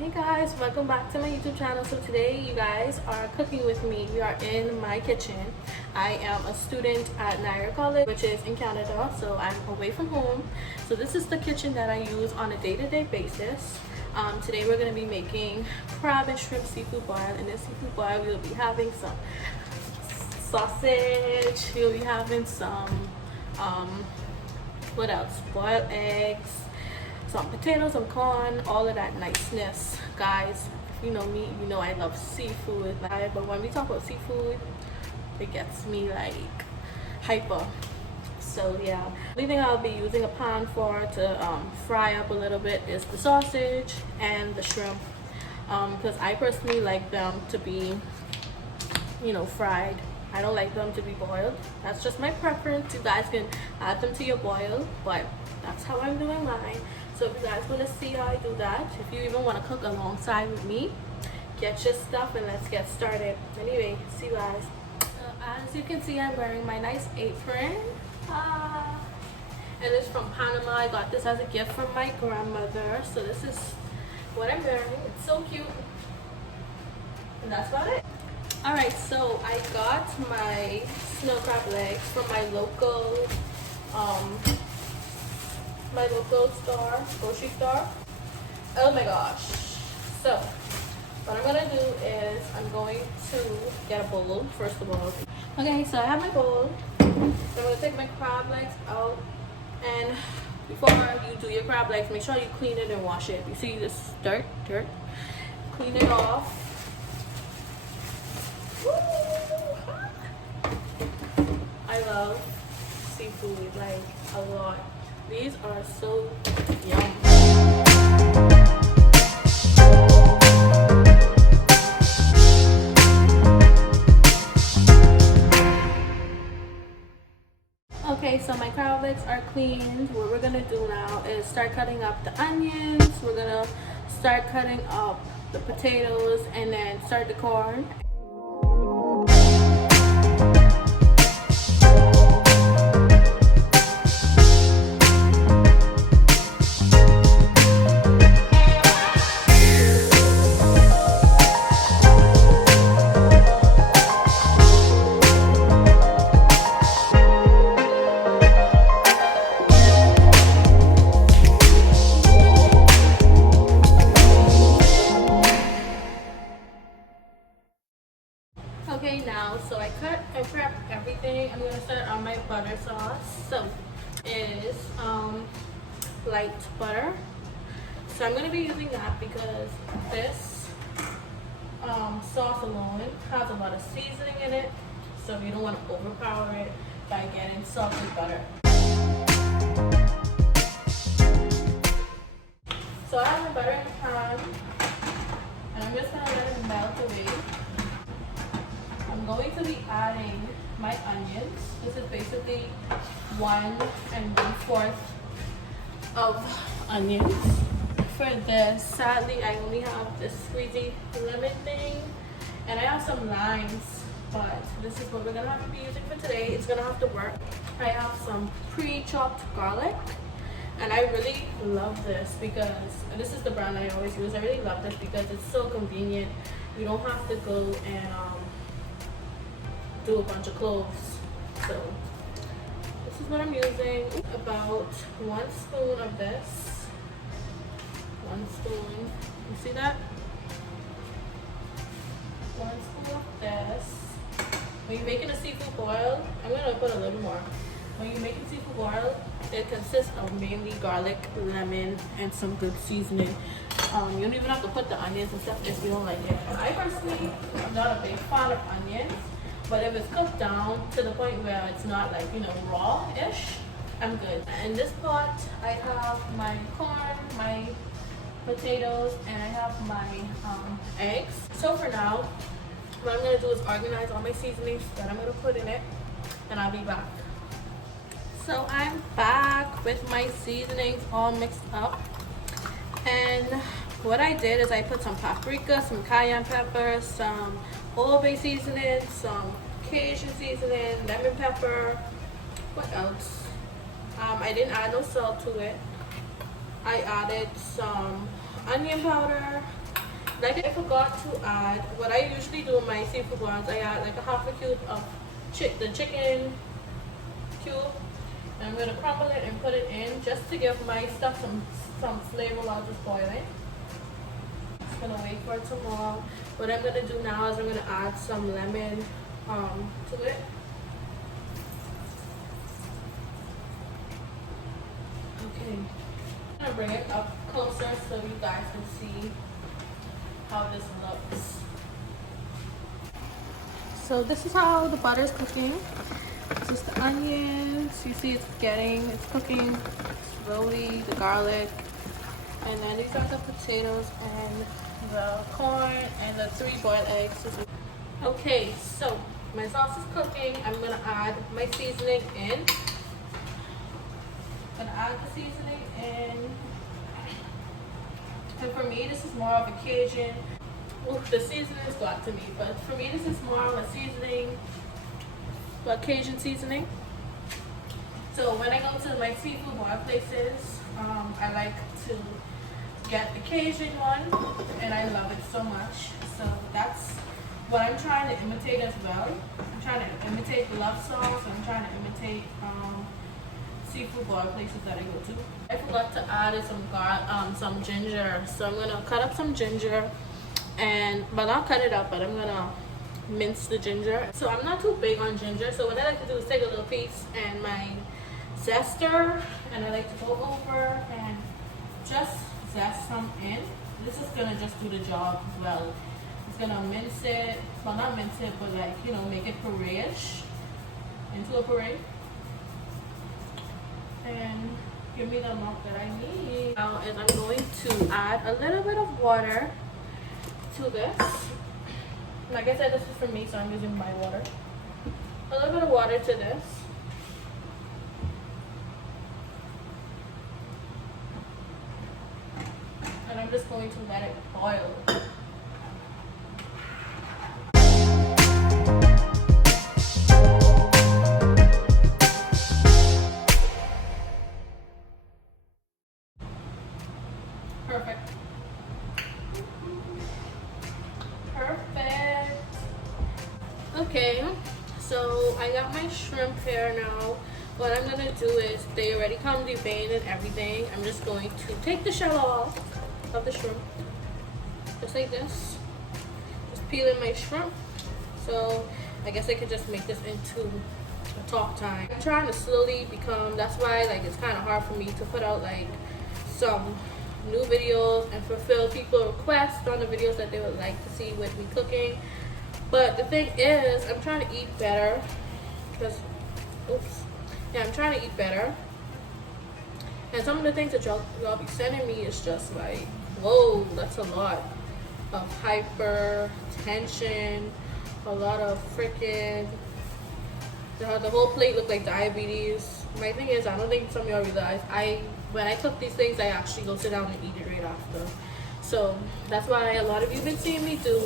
Hey guys, welcome back to my YouTube channel. So today you guys are cooking with me. We are in my kitchen. I am a student at Niagara College, which is in Canada, so I'm away from home. So this is the kitchen that I use on a day-to-day basis. Today we're going to be making crab and shrimp seafood boil. In this seafood boil we'll be having some sausage, we'll be having some what else, boiled eggs, some potatoes, some corn, all of that niceness. Guys, if you know me, you know I love seafood, but when we talk about seafood, it gets me like hyper. So yeah, the only thing I'll be using a pan for to fry up a little bit is the sausage and the shrimp, because I personally like them to be, you know, fried. I don't like them to be boiled. That's just my preference. You guys can add them to your boil, but that's how I'm doing mine. So if you guys want to see how I do that, if you even want to cook alongside with me, get your stuff and let's get started. Anyway, see you guys. As you can see, I'm wearing my nice apron. And it's from Panama. I got this as a gift from my grandmother. So this is what I'm wearing. It's so cute. And that's about it. Alright, so I got my snow crab legs from my local store, grocery store. Oh my gosh. So what I'm gonna do is I'm going to get a bowl first of all. Okay, so I have my bowl. So I'm gonna take my crab legs out, and before you do your crab legs, make sure you clean it and wash it. You see this dirt? Clean it off. I love seafood like a lot. These are so yum. Okay, so my crab legs are cleaned. What we're gonna do now is start cutting up the onions. We're gonna start cutting up the potatoes and then start the corn. Okay, now, so I cut and prep everything. I'm gonna start on my butter sauce. So is light butter. So I'm gonna be using that because this sauce alone has a lot of seasoning in it. So you don't want to overpower it by getting salty butter. So I have my butter in the pan, and I'm just gonna let it melt away. I'm going to be adding my onions. This is basically 1 1/4 of onions. For this, sadly, I only have this squeezy lemon thing, and I have some limes, but this is what we're gonna have to be using for today. It's gonna have to work. I have some pre-chopped garlic, and I really love this because this is the brand I always use. I really love this because it's so convenient. You don't have to go and do a bunch of cloves. So this is what I'm using. About 1 spoon of this. 1 spoon. You see that? 1 spoon of this. When you're making a seafood boil, I'm gonna put a little more. When you're making seafood boil, it consists of mainly garlic, lemon, and some good seasoning. You don't even have to put the onions and stuff if you don't like it. I personally am not a big fan of onions. But if it's cooked down to the point where it's not like, you know, raw-ish, I'm good. In this pot, I have my corn, my potatoes, and I have my eggs. So for now, what I'm gonna do is organize all my seasonings that I'm gonna put in it, and I'll be back. So I'm back with my seasonings all mixed up. And what I did is I put some paprika, some cayenne pepper, some Old Bay seasoning, some Cajun seasoning, lemon pepper. What else? I didn't add no salt to it. I added some onion powder, Like I forgot to add, what I usually do in my seafood boils, I add like a half a cube of the chicken cube. And I'm gonna crumble it and put it in just to give my stuff some flavor while it's boiling. Just gonna wait for it to boil. What I'm gonna do now is I'm gonna add some lemon to it. Okay. I'm gonna bring it up closer so you guys can see how this looks. So this is how the butter is cooking. This is the onions. You see it's cooking slowly, the garlic. And then these are the potatoes and the corn and the 3 boiled eggs. Okay, so my sauce is cooking. I'm gonna add my seasoning in. I'm gonna add the seasoning in. And for me, this is more of a Cajun. Oof, the seasoning's got to me, but for me, this is more of a seasoning, but Cajun seasoning. So when I go to my seafood boil places, I like to get the Cajun one, and I love it so much. So that's what I'm trying to imitate as well. I'm trying to imitate love sauce. I'm trying to imitate seafood boil places that I go to. I forgot to add some ginger, so I'm gonna cut up some ginger, but not cut it up, but I'm gonna mince the ginger. So I'm not too big on ginger, so what I like to do is take a little piece and my zester, and I like to go over and just zest some in. This is gonna just do the job as well. It's gonna mince it, well not mince it, but like, you know, make it puree-ish into a puree. And give me the amount that I need. Now is I'm going to add a little bit of water to this. Like I said, this is for me, so I'm using my water. A little bit of water to this. And I'm just going to let it boil. Perfect. Okay, so I got my shrimp here now. What I'm gonna do is, they already come deveined and everything. I'm just going to take the shell off of the shrimp, just like this. Just peeling my shrimp. So I guess I could just make this into a talk time. I'm trying to slowly become, that's why like it's kind of hard for me to put out like some new videos and fulfill people's requests on the videos that they would like to see with me cooking. But the thing is, I'm trying to eat better because, I'm trying to eat better. And some of the things that y'all be sending me is just like, whoa, that's a lot of hypertension, a lot of freaking, the whole plate looked like diabetes. My thing is, I don't think some of y'all realize, when I cook these things, I actually go sit down and eat it right after. So that's why a lot of you have been seeing me do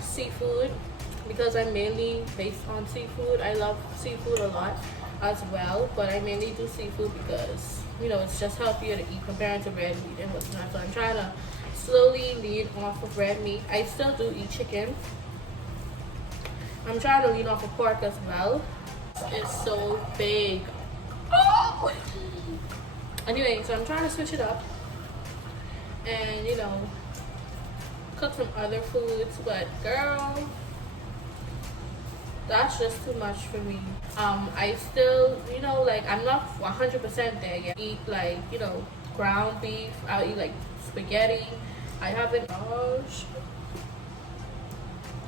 seafood, because I'm mainly based on seafood. I love seafood a lot as well, but I mainly do seafood because, you know, it's just healthier to eat compared to red meat and whatnot. So I'm trying to slowly lean off of red meat. I still do eat chicken. I'm trying to lean off of pork as well. It's so big. Oh! Anyway, so I'm trying to switch it up and, you know, cook some other foods, but girl, that's just too much for me. I still, you know, like, I'm not 100% there yet. Eat like, you know, ground beef. I'll eat like spaghetti. I haven't. Gosh,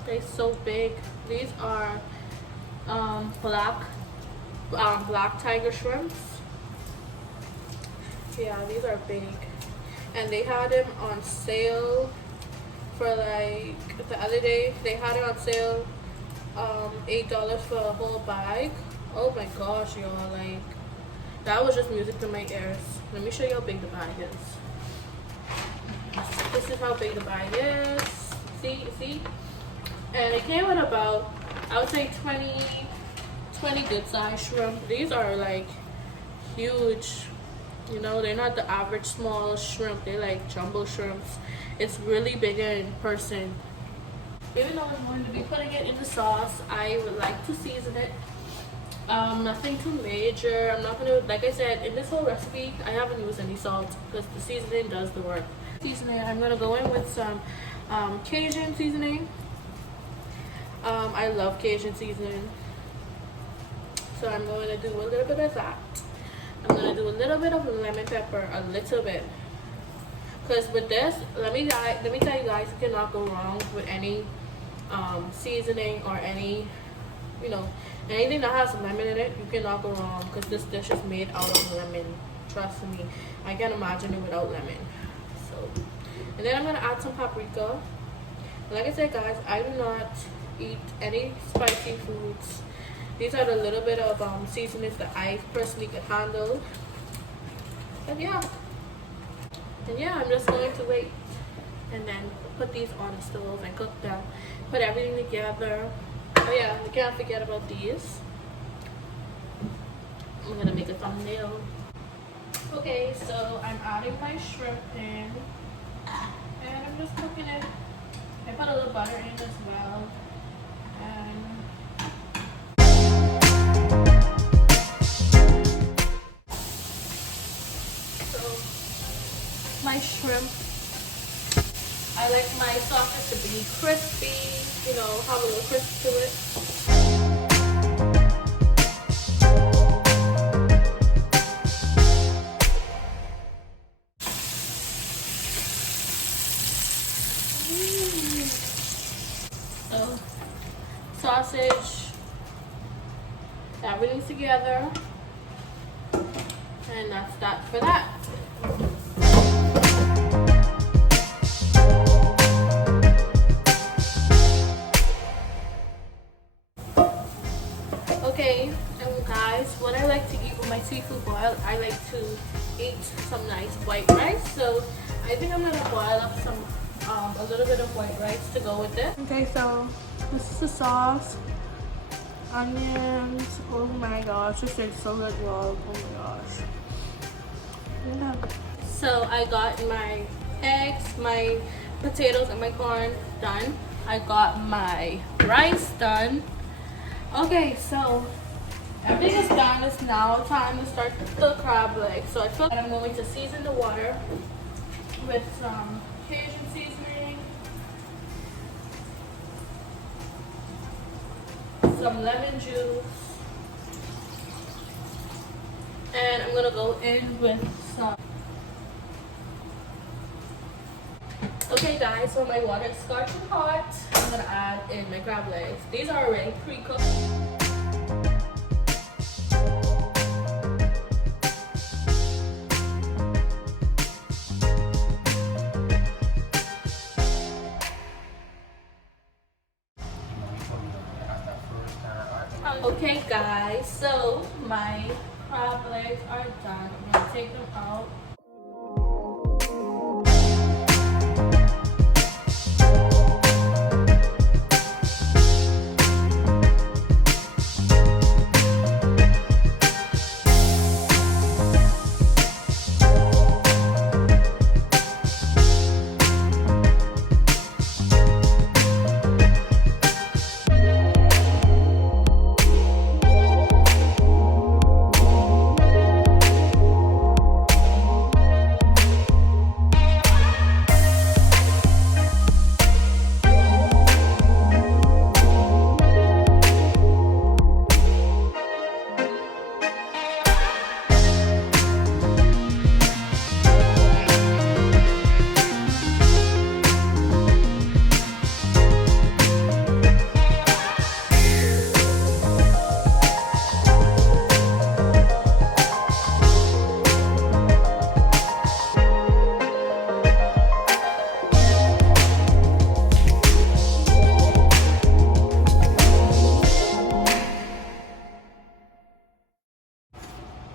they're so big. These are black tiger shrimps. Yeah, these are big, and they had them on sale for like the other day. They had it on sale, $8 for a whole bag. Oh my gosh, y'all, like, that was just music to my ears. Let me show you how big the bag is. This is how big the bag is. See? And it came with about, I would say 20 good size shrimp. These are like huge You know, they're not the average small shrimp. They're like jumbo shrimps. It's really bigger in person. Even though I'm going to be putting it in the sauce, I would like to season it. Nothing too major. I'm not gonna, like I said, in this whole recipe, I haven't used any salt because the seasoning does the work. Seasoning, I'm gonna go in with some Cajun seasoning. I love Cajun seasoning, so I'm going to do a little bit of that. I'm gonna do a little bit of lemon pepper, a little bit, because with this, let me tell you guys, you cannot go wrong with any seasoning or any, you know, anything that has lemon in it. You cannot go wrong because this dish is made out of lemon. Trust me, I can't imagine it without lemon. So, and then I'm gonna add some paprika. Like I said, guys, I do not eat any spicy foods. These are the little bit of seasonings that I personally can handle. And yeah, I'm just going to wait and then put these on the stove and cook them. Put everything together. Oh yeah, we can't forget about these. I'm gonna make a thumbnail. Okay, so I'm adding my shrimp in, and I'm just cooking it. I put a little butter in as well, and so my shrimp, I like my sausage to be crispy, you know, have a little crisp to it. So, sausage, everything's together, and that's that for that. Okay, and guys, what I like to eat with my seafood boil, I like to eat some nice white rice. So I think I'm gonna boil up some a little bit of white rice to go with it. Okay, so this is the sauce, onions. Oh my gosh, this tastes so good, y'all. Oh my gosh. Yeah. So I got my eggs, my potatoes, and my corn done. I got my rice done. Okay, so everything is done. It's now time to start the crab legs. So I feel like I'm going to season the water with some Cajun seasoning, some lemon juice, and I'm gonna go in with some. Okay guys, so my water is scorching hot. I'm gonna add in my crab legs. These are already pre-cooked. Okay guys, so my crab legs are done. I'm gonna take them out.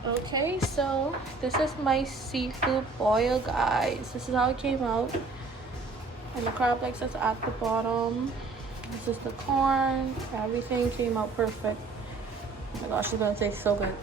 Okay, so this is my seafood boil, guys. This is how it came out. And the crab legs is at the bottom. This is the corn. Everything came out perfect. Oh my gosh, it's gonna taste so good.